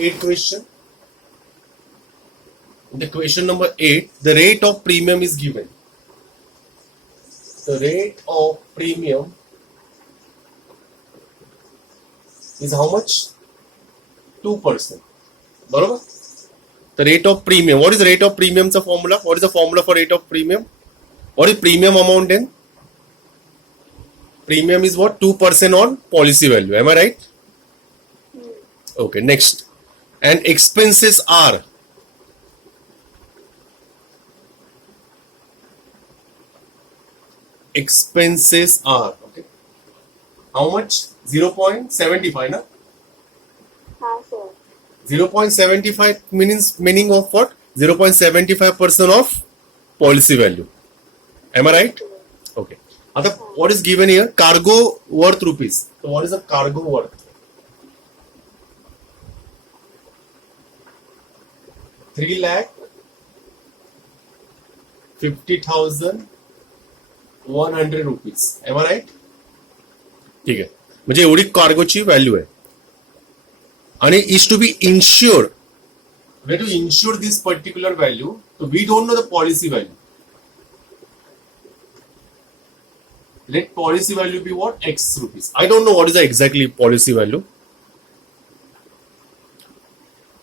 8 question. The question number 8, the rate of premium is given. The rate of premium is how much? 2%. बरोबर? The rate of premium. What is the rate of premium? The formula. What is the formula for rate of premium? What is premium amount then? Premium is what? 2% on policy value. Am I right? Okay, next. And expenses are. Expenses are. Okay. How much? 0.75, na? हाँ sir. 0.75 meaning of what? 0.75% of policy value. Am I right? Okay. Now, what is given here? Cargo worth rupees. So, what is the cargo worth? 3,50,100 rupees. Am I right? ठीक है. म्हणजे एवढी कार्गोची value आहे आणि is to be insured. Way to insure this particular value, so we don't know the policy value. Let policy value be what? X rupees. I don't know what is the exactly policy value.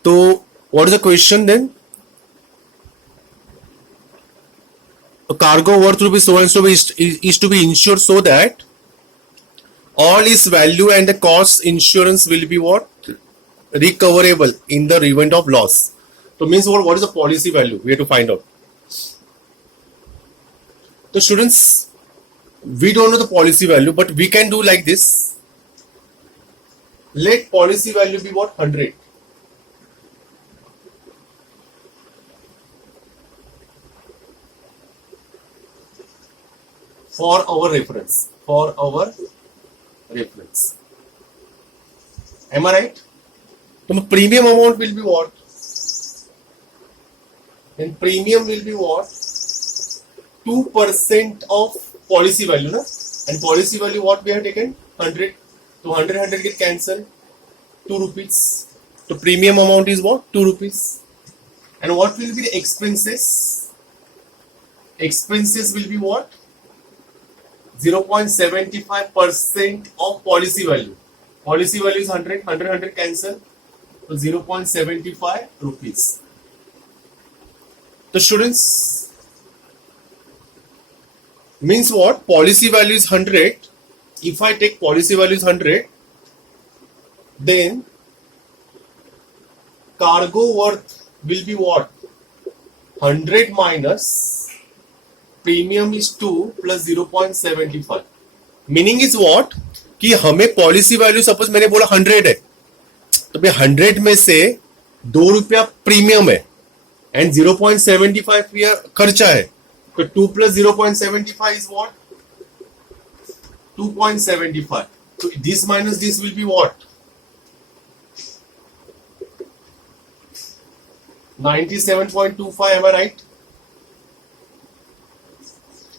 So what is the question then? A cargo worth rupees so and so is to be insured so that all its value and the cost insurance will be what? Recoverable in the event of loss. So means what is the policy value? We have to find out. So students, we don't know the policy value, but we can do like this. Let policy value be what? 100. For our reference. For our reference. Am I right? So premium amount will be what? Then premium will be what? 2% of policy value, na? And policy value what we have taken? 100. So 100 get cancelled. 2 rupees. So premium amount is what? 2 rupees. And what will be the expenses? Expenses will be what? 0.75% of policy value. Policy value is 100. 100 cancel. So 0.75 rupees. The students, means what? Policy value is 100. If I take policy value is 100, then cargo worth will be what? 100 minus premium is 2 plus 0.75. Meaning is what? कि हमें policy value suppose मैंने बोला 100 है, तो भाई 100 में से 2 रुपया प्रीमियम है एंड 0.75 खर्चा है, तो 2 plus 0.75 is what? 2.75. So this minus this will be what? 97.25. Am I right?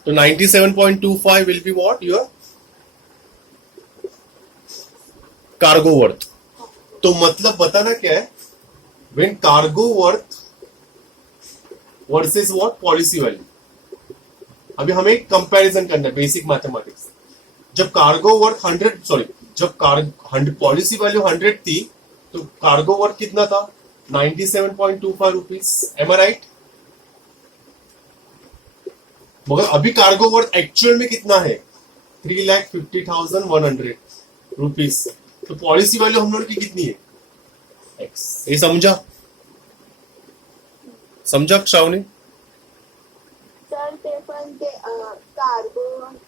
So 97.25 will be what? Your cargo worth. तो मतलब बताना क्या है? When cargo worth versus what? Policy value. अभी हमें कंपैरिजन करना है, बेसिक मैथमेटिक्स. जब कार्गो वर्थ 100, जब पॉलिसी वैल्यू 100 थी, तो कार्गो वर्थ कितना था? 97.25 रुपीज. एम आई राइट? मगर अभी कार्गो वर्थ एक्चुअल में कितना है? 3,50,100 रुपीज. तो पॉलिसी वैल्यू हम लोगों की कितनी है? एक्स. ये समझा श्रावणी? सर ते पण ते कार्गो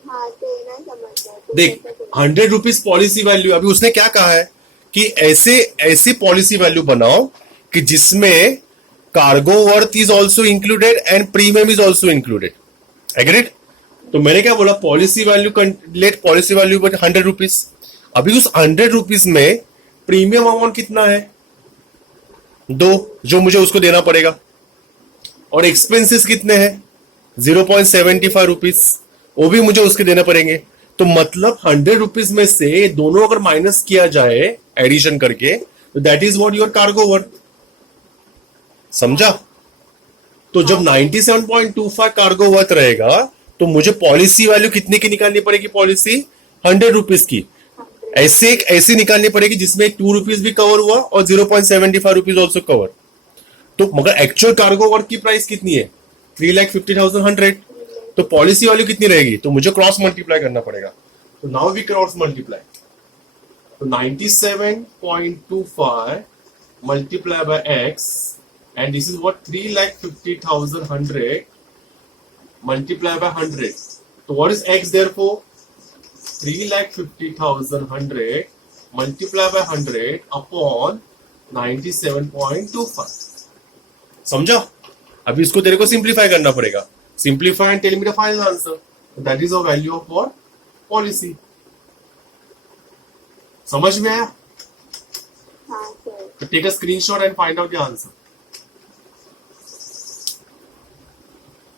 हाँ ते नाही समजलं. देख 100 रुपीज पॉलिसी वैल्यू. अभी उसने क्या कहा है कि ऐसी पॉलिसी वैल्यू बनाओ कि जिसमें cargo worth is also included and premium is also included. Agreed? तो मैंने क्या बोला? Policy value, let policy value but 100 rupees. अभी उस 100 रुपीज में प्रीमियम अमाउंट कितना है? 2, जो मुझे उसको देना पड़ेगा. और एक्सपेंसेस कितने हैं? 0.75 रुपीज, वो भी मुझे उसके देने पड़ेंगे. तो मतलब 100 रुपीज में से दोनों अगर माइनस किया जाए एडिशन करके, that is what your cargo worth. समझा? तो जब 97.25 कार्गो वर्थ रहेगा तो मुझे पॉलिसी वैल्यू कितने की निकालनी पड़ेगी? पॉलिसी 100 रुपीज की। ऐसी निकालनी पड़ेगी जिसमें 2 रुपीज भी कवर हुआ और 0.75 रुपीज ऑल्सो कवर। तो मगर एक्चुअल कार्गो वर्थ की प्राइस कितनी है? 3,50,100। तो पॉलिसी वैल्यू कितनी रहेगी? तो मुझे क्रॉस मल्टीप्लाई करना पड़ेगा। तो नाउ वी क्रॉस मल्टीप्लाई। तो 97.25 multiply by x, and this is what 3,50,100 multiply by 100. So what is x therefore? 3,50,100 multiply by 100 upon 97.25. समझा? अभी इसको तेरे को सिंप्लीफाई करना पड़ेगा। Simplify and tell me the final answer. That is a value of what? Policy. समझ में आया? हाँ sir. Take a screenshot and find out the answer.